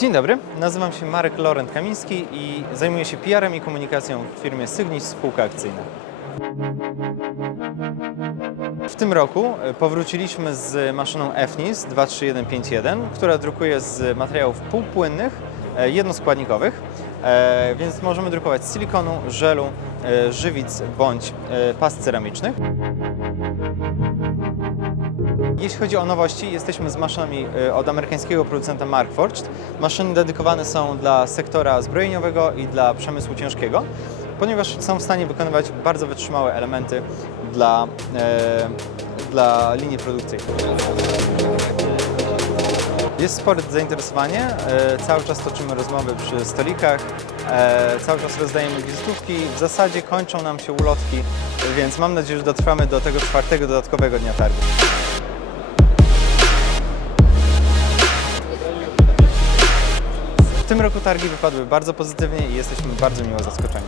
Dzień dobry, nazywam się Marek Lorent Kamiński i zajmuję się PR-em i komunikacją w firmie Sygnis Spółka Akcyjna. W tym roku e, powróciliśmy z maszyną FNIS 23151, która drukuje z materiałów półpłynnych, e, jednoskładnikowych, e, więc możemy drukować z silikonu, żelu, żywic bądź e, pas ceramicznych. Jeśli chodzi o nowości, jesteśmy z maszynami e, od amerykańskiego producenta Markforged. Maszyny dedykowane są dla sektora zbrojeniowego i dla przemysłu ciężkiego, ponieważ są w stanie wykonywać bardzo wytrzymałe elementy dla, e, dla linii produkcyjnej. Jest spore zainteresowanie, e, cały czas toczymy rozmowy przy stolikach, e, cały czas rozdajemy wizytówki, w zasadzie kończą nam się ulotki, więc mam nadzieję, że dotrwamy do tego czwartego dodatkowego dnia targu. W tym roku targi wypadły bardzo pozytywnie i jesteśmy bardzo miło zaskoczeni.